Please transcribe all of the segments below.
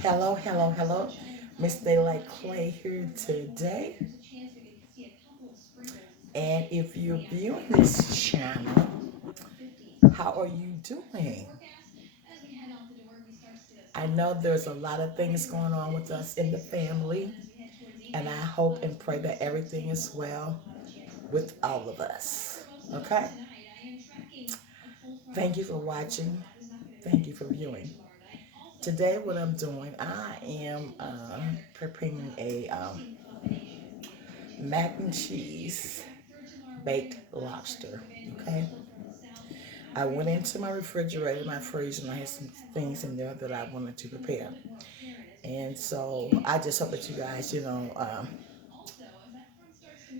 Hello, hello, hello. Miss Daylight Clay here today. And if you're viewing this channel, how are you doing? I know there's a lot of things going on with us in the family, and I hope and pray that everything is well with all of us. Okay? Thank you for watching. Thank you for viewing. Today, what I'm doing, I am preparing a mac and cheese baked lobster. Okay, I went into my refrigerator, my freezer, and I had some things in there that I wanted to prepare. And so I just hope that you guys,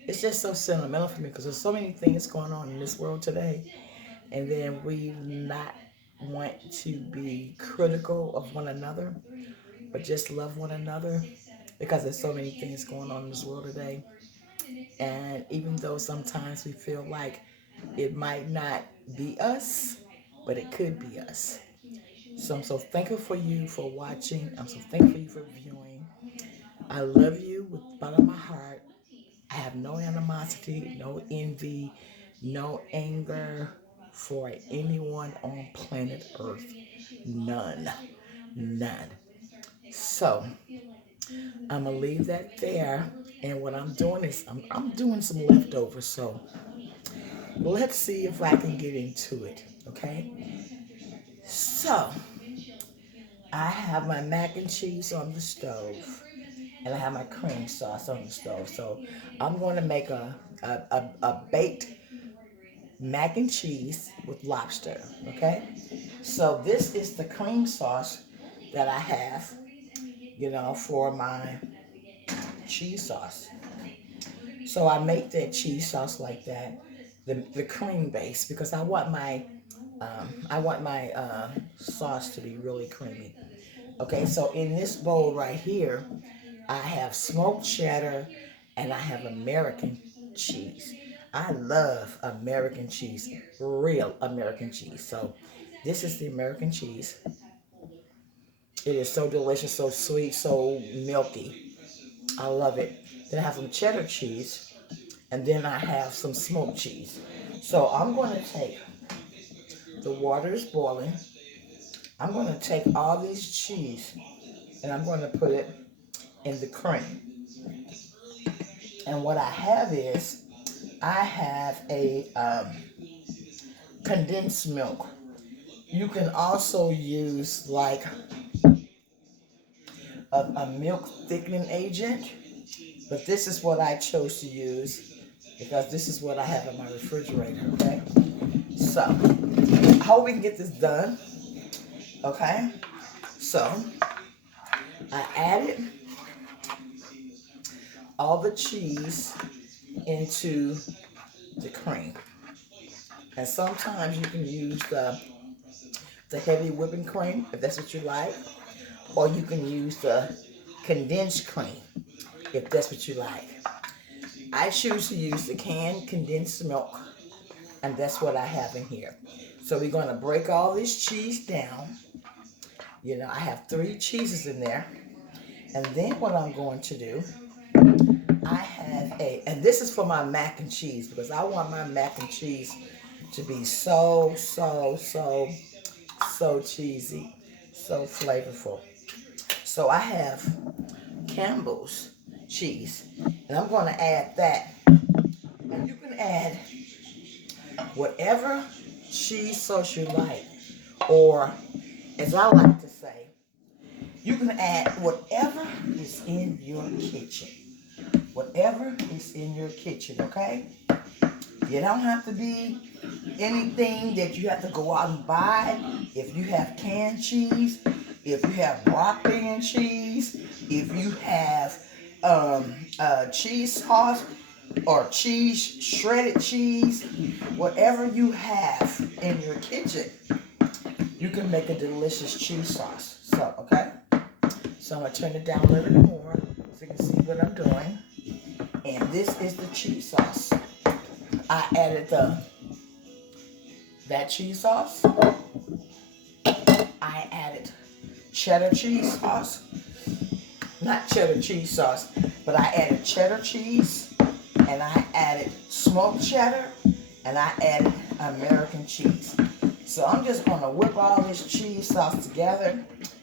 it's just so sentimental for me because there's so many things going on in this world today, and then we not want to be critical of one another, but just love one another because there's so many things going on in this world today. And even though sometimes we feel like it might not be us, but it could be us. So I'm so thankful for you for watching. I'm so thankful for you for viewing. I love you with the bottom of my heart. I have no animosity, no envy, no anger for anyone on planet Earth. None. None. So I'm gonna leave that there. And what I'm doing is I'm doing some leftovers. So let's see if I can get into it. Okay. So I have my mac and cheese on the stove, and I have my cream sauce on the stove. So I'm going to make a baked mac and cheese with lobster. Okay. So this is the cream sauce that I have, for my cheese sauce. So I make that cheese sauce like that, the cream base, because I want my sauce to be really creamy. Okay, so in this bowl right here, I have smoked cheddar and I have American cheese. I love American cheese, real American cheese. So this is the American cheese. It is so delicious, so sweet, so milky. I love it. Then I have some cheddar cheese, and then I have some smoked cheese. So I'm going to take, the water is boiling. I'm going to take all these cheese and I'm going to put it in the cream. And what I have is, I have a condensed milk. You can also use like a milk thickening agent, but this is what I chose to use because this is what I have in my refrigerator. Okay, so I hope we can get this done. Okay, so I added all the cheese into the cream, and sometimes you can use the heavy whipping cream if that's what you like, or you can use the condensed cream if that's what you like. I choose to use the canned condensed milk, and that's what I have in here. So we're going to break all this cheese down. I have three cheeses in there. And then what I'm going to do, I have and this is for my mac and cheese because I want my mac and cheese to be so, so, so, so cheesy, so flavorful. So I have Campbell's cheese, and I'm going to add that. And you can add whatever cheese sauce you like, or as I like to say, you can add whatever is in your kitchen. Whatever is in your kitchen, okay? You don't have to be anything that you have to go out and buy. If you have canned cheese, if you have rock band cheese, if you have cheese sauce or cheese, shredded cheese, whatever you have in your kitchen, you can make a delicious cheese sauce. So, okay? So I'm going to turn it down a little bit more so you can see what I'm doing. And this is the cheese sauce. I added that cheese sauce. I added cheddar cheese sauce. Not cheddar cheese sauce, but I added cheddar cheese, and I added smoked cheddar, and I added American cheese. So I'm just going to whip all this cheese sauce together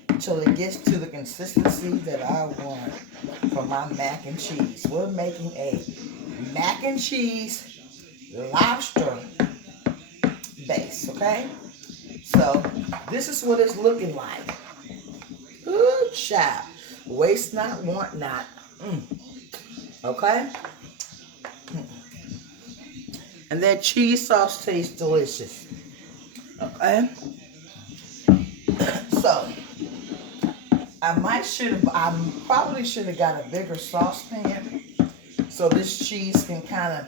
until it gets to the consistency that I want for my mac and cheese. We're making a mac and cheese lobster base, okay? So this is what it's looking like. Good child. Waste not, want not. Okay? And that cheese sauce tastes delicious. Okay? So, I probably should have got a bigger saucepan so this cheese can kind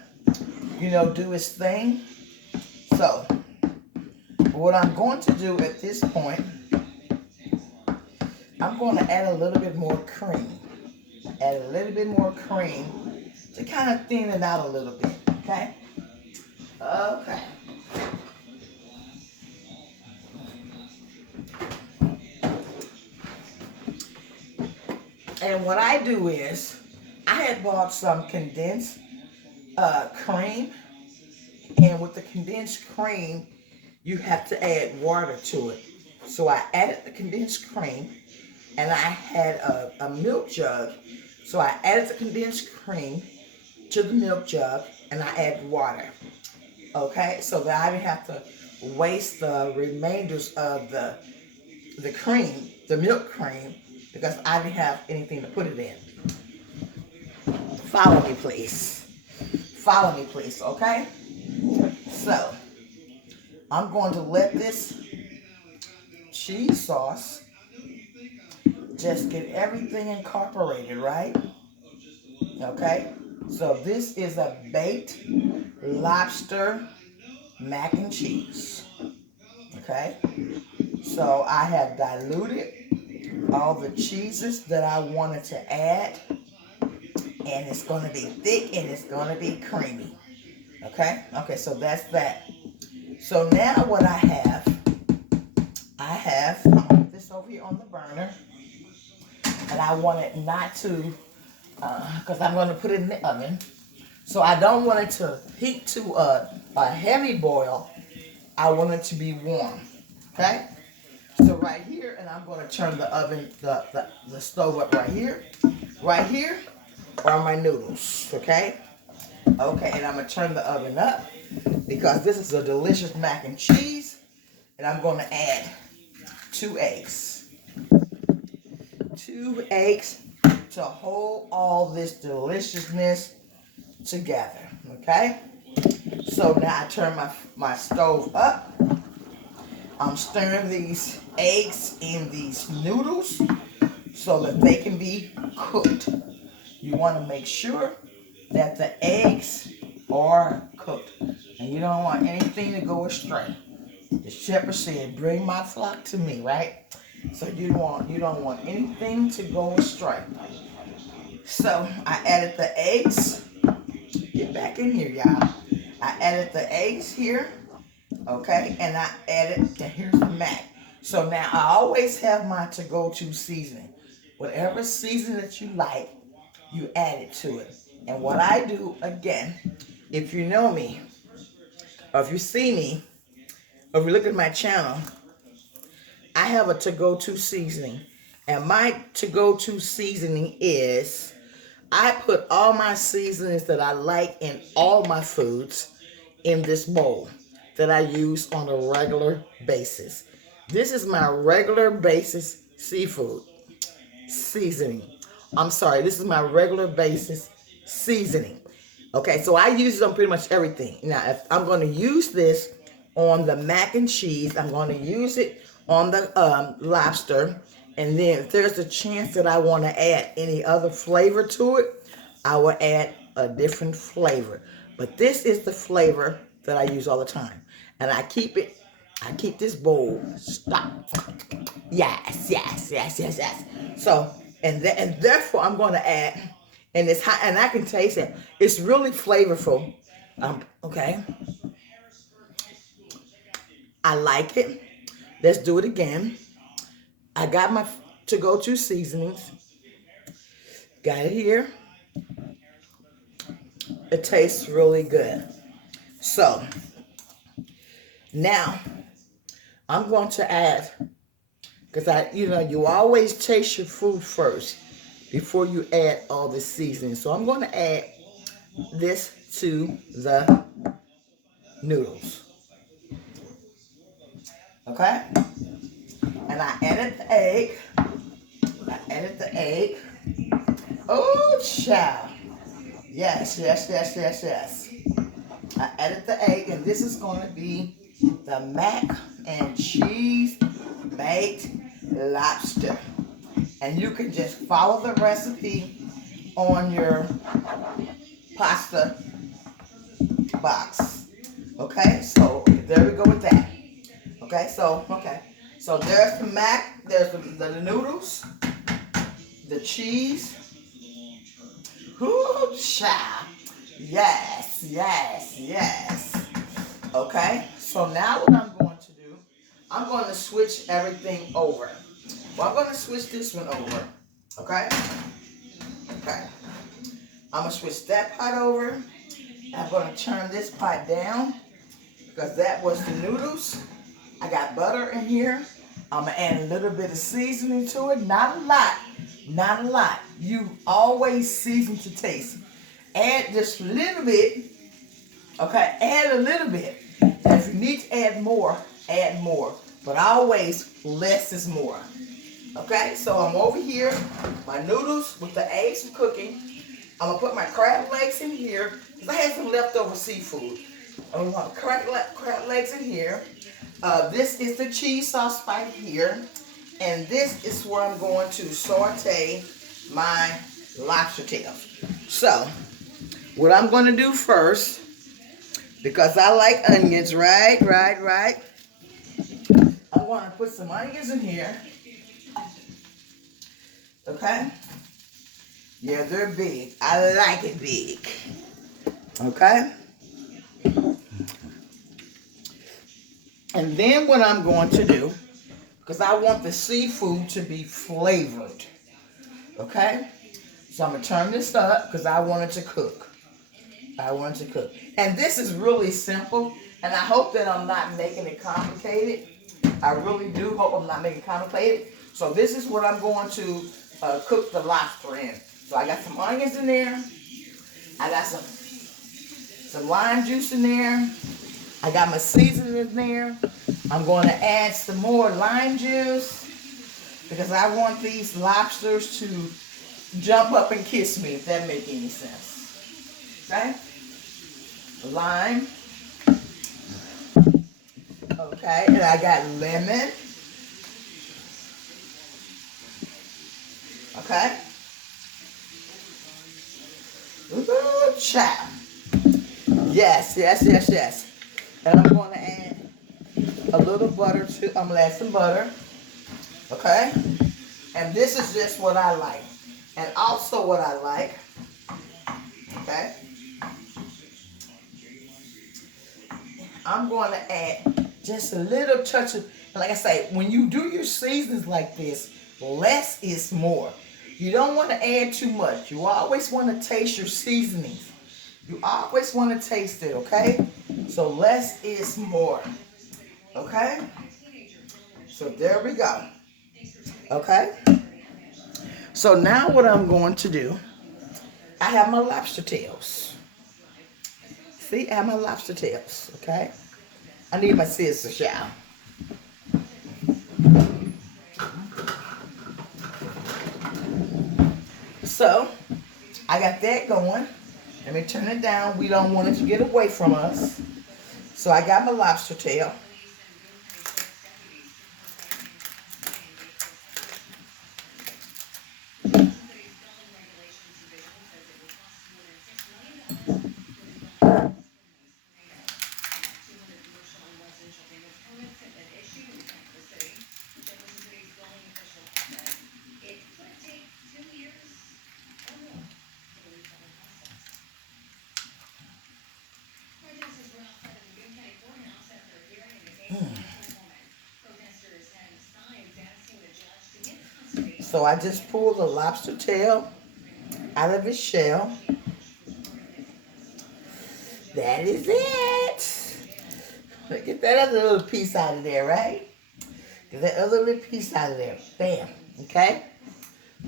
of, do its thing. So, what I'm going to do at this point, I'm going to add a little bit more cream. Add a little bit more cream to kind of thin it out a little bit, okay? Okay. And what I do is, I had bought some condensed cream, and with the condensed cream, you have to add water to it. So I added the condensed cream, and I had a milk jug. So I added the condensed cream to the milk jug, and I added water. Okay, so that I didn't have to waste the remainders of the cream, the milk cream, because I didn't have anything to put it in. Follow me, please. Follow me, please, okay? So, I'm going to let this cheese sauce just get everything incorporated, right? Okay? So, this is a baked lobster mac and cheese. Okay? So, I have diluted all the cheeses that I wanted to add, and it's going to be thick and it's going to be creamy. Okay? Okay, so that's that. So now what I have, I'm going to put this over here on the burner, and I want it not to, because I'm going to put it in the oven. So I don't want it to heat to a heavy boil. I want it to be warm. Okay? So right here, and I'm going to turn the oven, the stove up right here. Right here are my noodles, okay? Okay, and I'm going to turn the oven up because this is a delicious mac and cheese. And I'm going to add 2 eggs. 2 eggs to hold all this deliciousness together, okay? So now I turn my stove up. I'm stirring these eggs in these noodles so that they can be cooked. You want to make sure that the eggs are cooked. And you don't want anything to go astray. The shepherd said, bring my flock to me, right? So you don't want anything to go astray. So I added the eggs. Get back in here, y'all. I added the eggs here. Okay, and I added, and here's the mac. So now I always have my to-go-to seasoning. Whatever seasoning that you like, you add it to it. And what I do, again, if you know me, or if you see me, or if you look at my channel, I have a to-go-to seasoning. And my to-go-to seasoning is, I put all my seasonings that I like in all my foods in this bowl that I use on a regular basis. This is my regular basis seafood seasoning. I'm sorry, this is my regular basis seasoning. Okay, so I use it on pretty much everything. Now, if I'm going to use this on the mac and cheese, I'm going to use it on the lobster. And then if there's a chance that I want to add any other flavor to it, I will add a different flavor. But this is the flavor that I use all the time. And I keep this bowl stocked. Yes. So, and therefore I'm going to add, and it's hot, and I can taste it. It's really flavorful. Okay. I like it. Let's do it again. I got my to-go-to seasonings. Got it here. It tastes really good. So now I'm going to add, because you always taste your food first before you add all the seasoning. So I'm going to add this to the noodles. Okay? And I added the egg. Oh, child. Yes, yes, yes, yes, yes. I added the egg, and this is going to be the mac and cheese baked lobster. And you can just follow the recipe on your pasta box. Okay, so there we go with that. Okay, so there's the mac, there's the noodles, the cheese. Whoo, child. Yes, yes, yes. Okay, so now what I'm going to do, I'm going to switch everything over. Well, I'm going to switch this one over. Okay? Okay. I'm going to switch that pot over. I'm going to turn this pot down because that was the noodles. I got butter in here. I'm going to add a little bit of seasoning to it. Not a lot. Not a lot. You always season to taste. Add just a little bit. Okay, add a little bit. And if you need to add more, add more. But always, less is more. Okay, so I'm over here. My noodles with the eggs are cooking. I'm going to put my crab legs in here because I had some leftover seafood. I'm going to put crab legs in here. This is the cheese sauce right here. And this is where I'm going to saute my lobster tails. So, what I'm going to do first, because I like onions, right? I'm going to put some onions in here. Okay? Yeah, they're big. I like it big. Okay? And then what I'm going to do, because I want the seafood to be flavored. Okay? So I'm going to turn this up because I want it to cook. And this is really simple. And I hope that I'm not making it complicated. I really do hope I'm not making it complicated. So this is what I'm going to cook the lobster in. So I got some onions in there. I got some lime juice in there. I got my seasoning in there. I'm going to add some more lime juice because I want these lobsters to jump up and kiss me, if that makes any sense. Okay? Lime. Okay, and I got lemon. Okay? Ooh, child. Yes. And I'm going to add a little butter too. I'm going to add some butter. Okay? And this is just what I like. And also what I like. Okay? I'm going to add just a little touch of, like I say, when you do your seasons like this, less is more. You don't want to add too much. You always want to taste your seasonings. You always want to taste it, okay? So less is more. Okay? So there we go. Okay? So now what I'm going to do, I have my lobster tails. See, I have my lobster tails, okay? I need my scissors, y'all. So, I got that going. Let me turn it down. We don't want it to get away from us. So I got my lobster tail. So I just pulled the lobster tail out of its shell. That is it. Get that other little piece out of there, right? Get that other little piece out of there. Bam. Okay?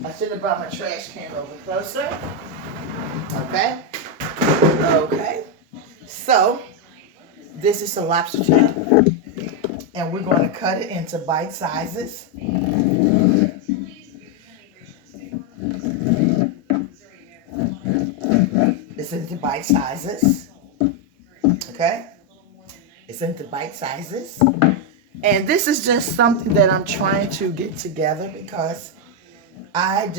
I should have brought my trash can over closer. Okay? Okay. So, this is the lobster tail. And we're going to cut it into bite sizes. It's into bite sizes. Okay? It's into bite sizes. And this is just something that I'm trying to get together because I'm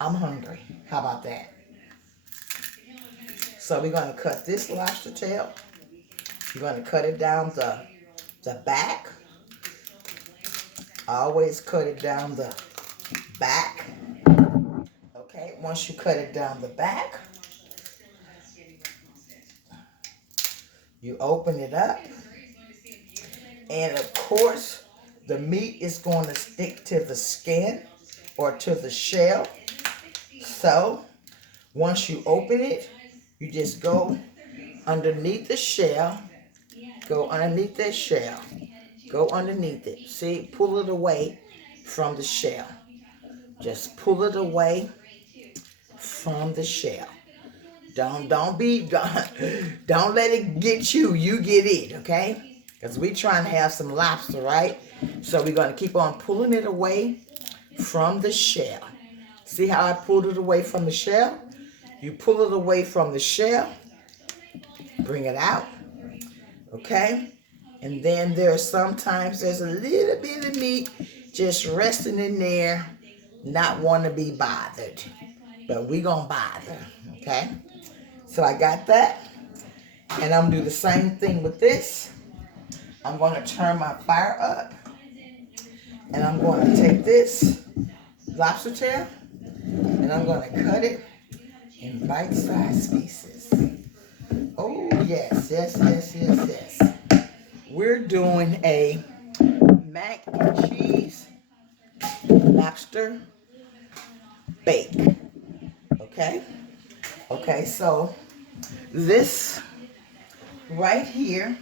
hungry. How about that? So we're going to cut this lobster tail. You're going to cut it down the back. Always cut it down the back. Okay, once you cut it down the back, you open it up. And of course, the meat is going to stick to the skin or to the shell. So, once you open it, you just go underneath the shell. Go underneath that shell. Go underneath it. See, pull it away from the shell. Just pull it away from the shell. Don't let it get you. You get it, okay? Because we trying to have some lobster, right? So we're going to keep on pulling it away from the shell. See how I pulled it away from the shell? You pull it away from the shell. Bring it out. Okay? And then sometimes there's a little bit of meat just resting in there, not want to be bothered. But we going to bother. Okay? So I got that. And I'm going to do the same thing with this. I'm going to turn my fire up. And I'm going to take this lobster tail. And I'm going to cut it in bite-sized pieces. Oh, yes. We're doing a mac and cheese lobster bake. Okay? Okay, so this right here,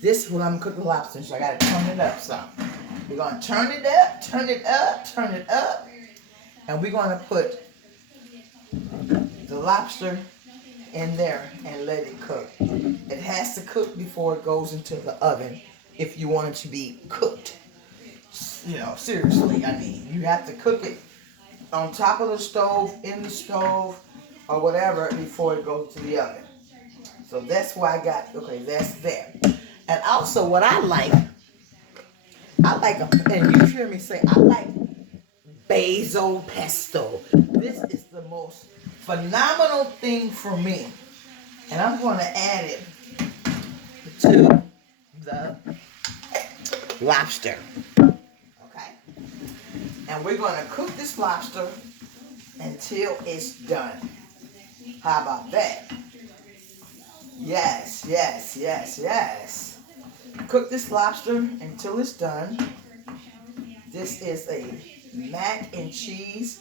this is what I'm cooking lobster, so I got to turn it up some. We're going to turn it up, and we're going to put the lobster in there and let it cook. It has to cook before it goes into the oven if you want it to be cooked. You know, seriously, I mean, you have to cook it on top of the stove, in the stove, or whatever before it goes to the oven. So that's why that's there. And also what I like, and you hear me say, I like basil pesto. This is the most phenomenal thing for me. And I'm going to add it to the lobster. Okay? And we're going to cook this lobster until it's done. How about that? Yes. Cook this lobster until it's done. This is a mac and cheese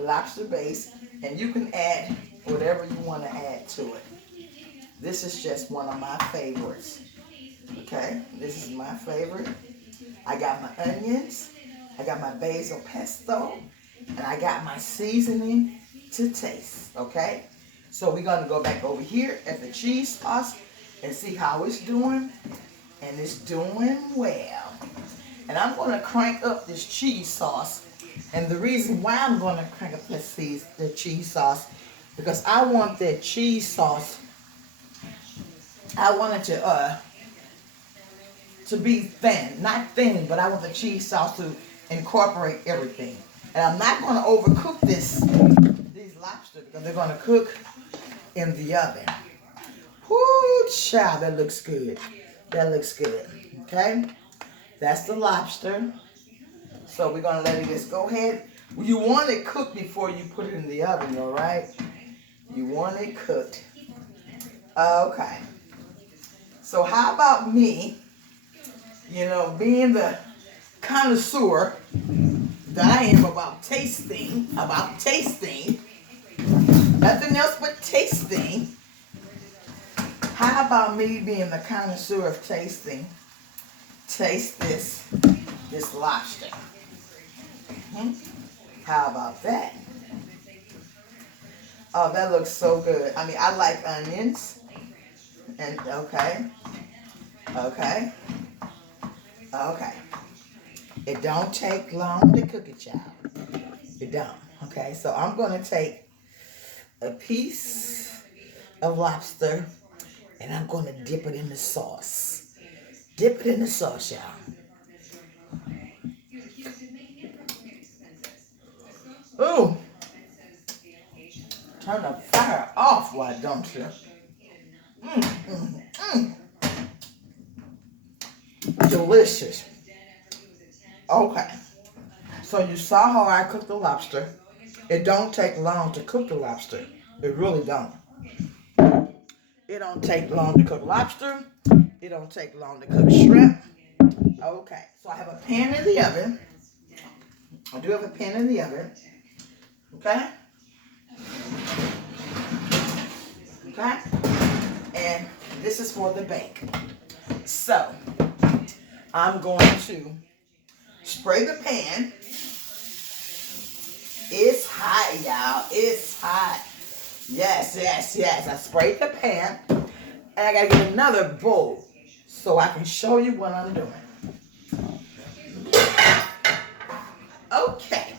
lobster base, and you can add whatever you want to add to it. This is just one of my favorites. Okay, this is my favorite. I got my onions, I got my basil pesto, and I got my seasoning to taste. Okay, so we're going to go back over here at the cheese sauce and see how it's doing. And it's doing well. And I'm going to crank up this cheese sauce. And the reason why I'm going to crank up the cheese sauce, because I want that cheese sauce, I want it to be thin. Not thin, but I want the cheese sauce to incorporate everything. And I'm not going to overcook these lobster because they're going to cook in the oven. Whoo, child, that looks good. That looks good. Okay? That's the lobster. So we're going to let it just go ahead. You want it cooked before you put it in the oven, all right? You want it cooked. Okay. So how about me, being the connoisseur that I am about tasting, nothing else but tasting. How about me being the connoisseur of tasting? Taste this lobster. How about that? Oh, that looks so good. I mean, I like onions. And okay. It don't take long to cook it, y'all. It don't. Okay, so I'm gonna take a piece of lobster and I'm gonna dip it in the sauce. Dip it in the sauce, y'all. Ooh. Turn the fire off, why don't you? Delicious. Okay. So you saw how I cooked the lobster. It don't take long to cook the lobster. It really don't. It don't take long to cook lobster. It don't take long to cook shrimp. Okay. So I have a pan in the oven. I do have a pan in the oven. Okay? Okay? And this is for the bake. So, I'm going to spray the pan. It's hot, y'all. It's hot. Yes. I sprayed the pan. And I got to get another bowl so I can show you what I'm doing. Okay.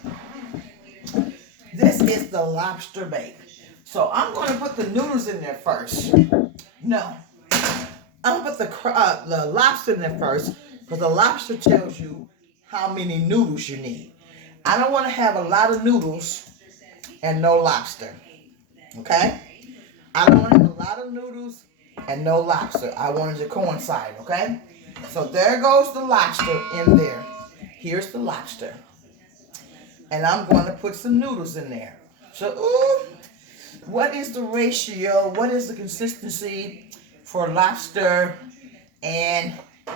This is the lobster bake. So I'm going to put the noodles in there first. No. I'm going to put the lobster in there first because the lobster tells you how many noodles you need. I don't want to have a lot of noodles and no lobster. Okay? I don't want to have a lot of noodles and no lobster. I want it to coincide. Okay? So there goes the lobster in there. Here's the lobster. And I'm going to put some noodles in there. So, what is the ratio? What is the consistency for lobster and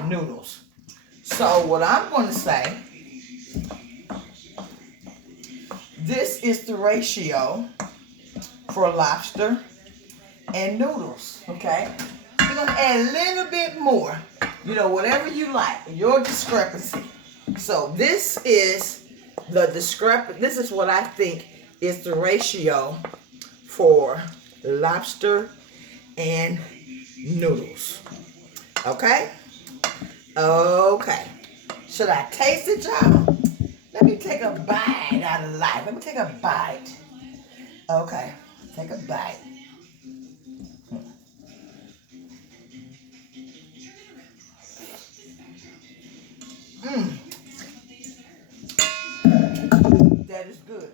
noodles? So what I'm going to say, this is the ratio for lobster and noodles, okay? You're going to add a little bit more, whatever you like, your discrepancy. So this is this is what I think is the ratio for lobster and noodles. Okay? Okay. Should I taste it, y'all? Let me take a bite out of life. Let me take a bite. Okay. Take a bite. That is good.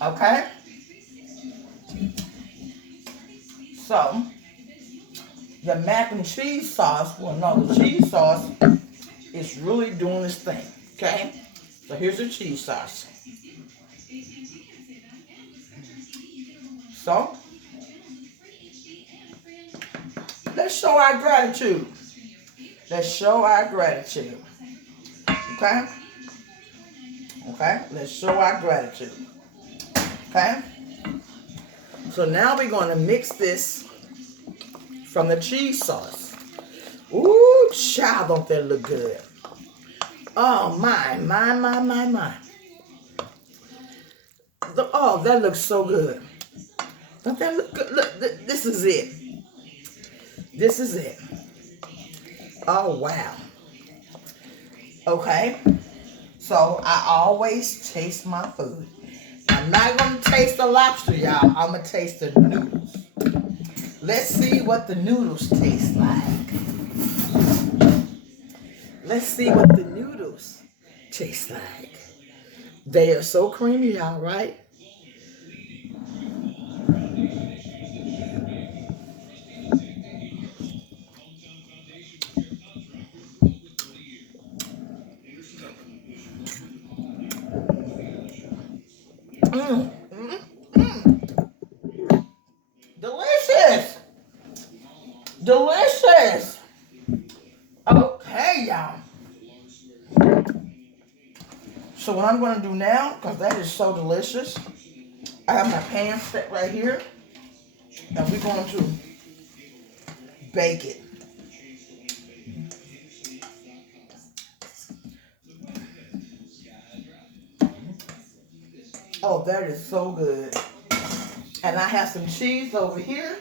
Okay? So, the mac and cheese sauce, the cheese sauce is really doing this thing. Okay? So here's the cheese sauce. So, let's show our gratitude. Let's show our gratitude. Okay? Okay? Let's show our gratitude. Okay? So now we're going to mix this from the cheese sauce. Ooh, child, don't that look good. Oh, my. Oh, that looks so good. Don't that look good? Look, this is it. This is it. Oh, wow. Okay. So I always taste my food. I'm not going to taste the lobster, y'all. I'm going to taste the noodles. Let's see what the noodles taste like. Let's see what the noodles taste like. They are so creamy, y'all, right? Delicious! Delicious! So what I'm going to do now, because that is so delicious, I have my pan set right here, and we're going to bake it. Oh, that is so good. And I have some cheese over here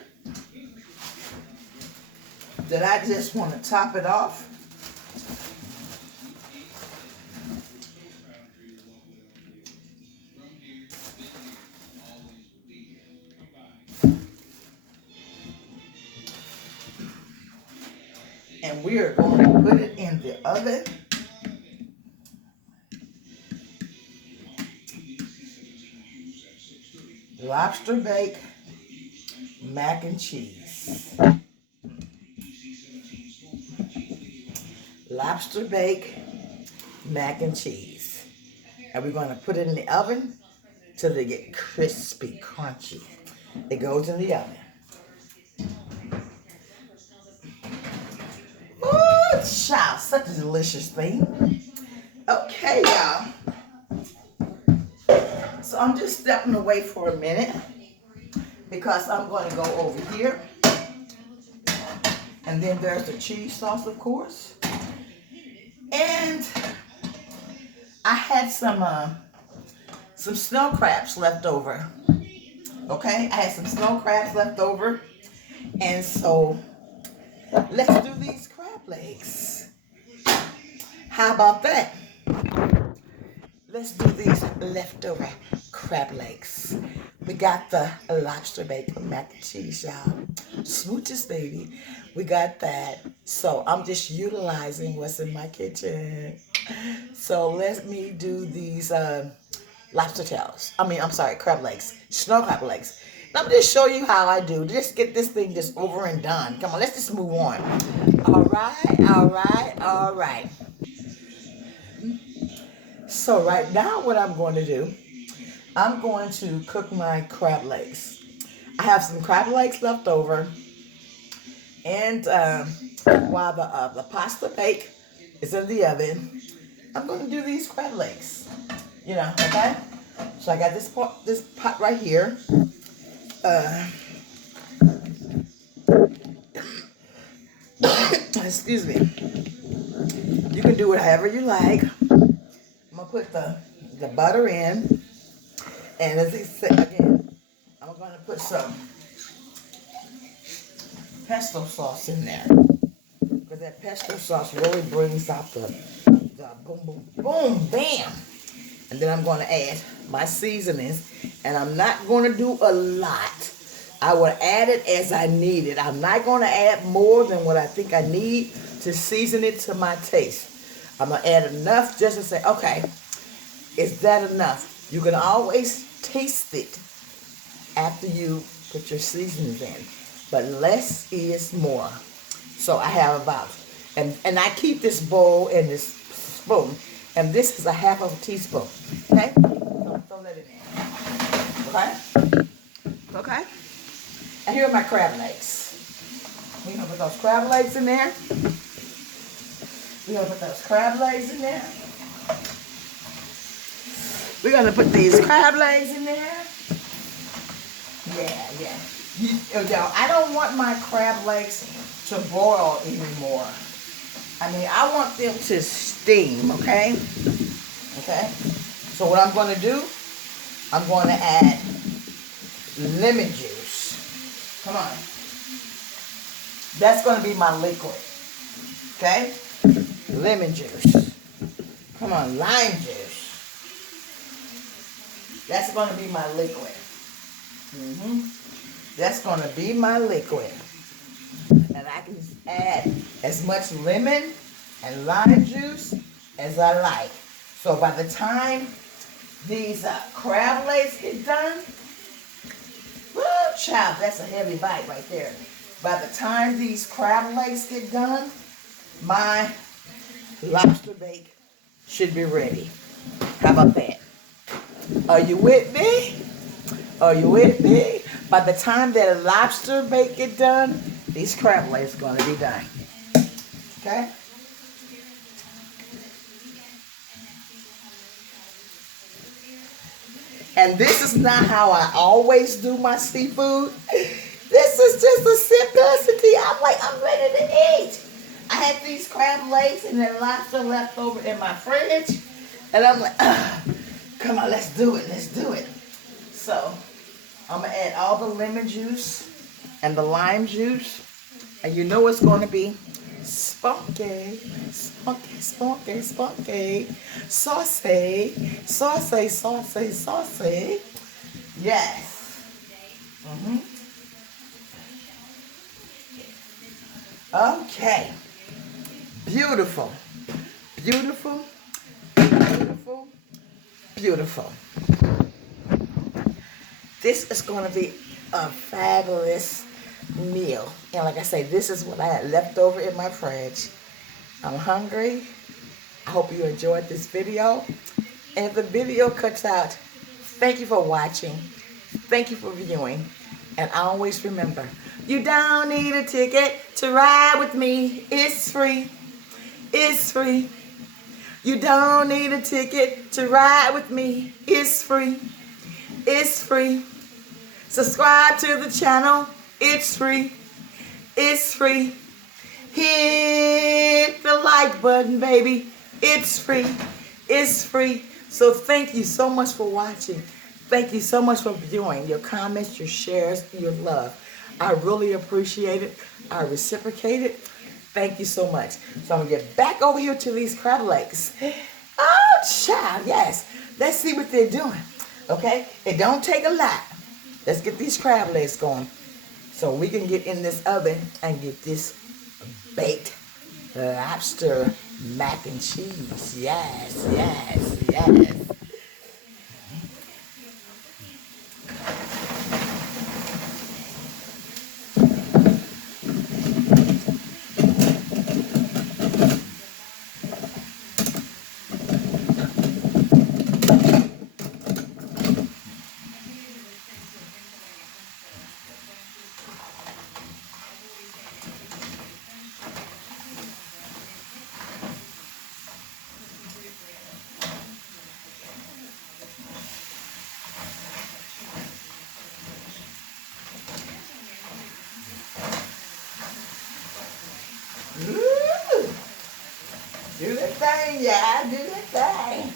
that I just want to top it off. And we are going to put it in the oven. Lobster bake mac and cheese. Lobster bake mac and cheese. And we're going to put it in the oven till they get crispy, crunchy. It goes in the oven. Ooh, child, such a delicious thing. Okay, y'all. So I'm just stepping away for a minute because I'm going to go over here. And then there's the cheese sauce, of course. And I had some snow crabs left over. Okay, I had some snow crabs left over. And so let's do these crab legs. How about that? Let's do these leftover crab legs. We got the lobster bacon mac and cheese, y'all. Smooches, baby. We got that. So I'm just utilizing what's in my kitchen. So let me do these lobster tails. I'm sorry, crab legs. Snow crab legs. Let me just show you how I do. Just get this thing just over and done. Come on, let's just move on. All right, all right, all right. So right now what I'm going to do, I'm going to cook my crab legs. I have some crab legs left over. And while the pasta bake is in the oven, I'm going to do these crab legs. Okay? So I got this pot right here. Excuse me. You can do it however you like. I'm going to put the butter in. And as I said, again, I'm going to put some pesto sauce in there. Because that pesto sauce really brings out the boom, boom, boom, bam. And then I'm going to add my seasonings. And I'm not going to do a lot. I will add it as I need it. I'm not going to add more than what I think I need to season it to my taste. I'm going to add enough just to say, okay, is that enough? You can always taste it after you put your seasonings in. But less is more. So I have about, and I keep this bowl and this spoon, and this is a half of a teaspoon. Okay? So throw that in there. Okay? Okay? And here are my crab legs. We're going to put those crab legs in there. We're going to put those crab legs in there. We're going to put these crab legs in there. Yeah. Y'all, I don't want my crab legs to boil anymore. I want them to steam, okay? Okay? So what I'm going to do, I'm going to add lemon juice. Come on. That's going to be my liquid. Okay? Lemon juice. Come on, lime juice. That's going to be my liquid. That's going to be my liquid. And I can add as much lemon and lime juice as I like. So by the time these crab legs get done, woo, child, that's a heavy bite right there. By the time these crab legs get done, my lobster bake should be ready. How about that? Are you with me? Are you with me? By the time that lobster bake get done, these crab legs are going to be done. Okay? And this is not how I always do my seafood. This is just a simplicity. I'm like, I'm ready to eat. I had these crab legs and then lobster left over in my fridge. And I'm like, come on, let's do it. Let's do it. So I'm going to add all the lemon juice and the lime juice. And you know it's going to be spunky, spunky, spunky, spunky, saucy, saucy, saucy, saucy. Yes. Okay. Beautiful, beautiful, beautiful, beautiful. This is going to be a fabulous meal. And like I say, this is what I had left over in my fridge. I'm hungry. I hope you enjoyed this video. And if the video cuts out, thank you for watching. Thank you for viewing. And always remember, you don't need a ticket to ride with me. It's free. It's free. You don't need a ticket to ride with me. It's free. It's free. Subscribe to the channel. It's free. It's free. Hit the like button, baby. It's free. It's free. So thank you so much for watching. Thank you so much for viewing. Your comments, your shares, your love. I really appreciate it. I reciprocate it. Thank you so much. So I'm going to get back over here to these crab legs. Oh, child, yes. Let's see what they're doing. Okay? It don't take a lot. Let's get these crab legs going so we can get in this oven and get this baked lobster mac and cheese. Yes, yes, yes. Ooh. Do that thing, yeah, do that thing.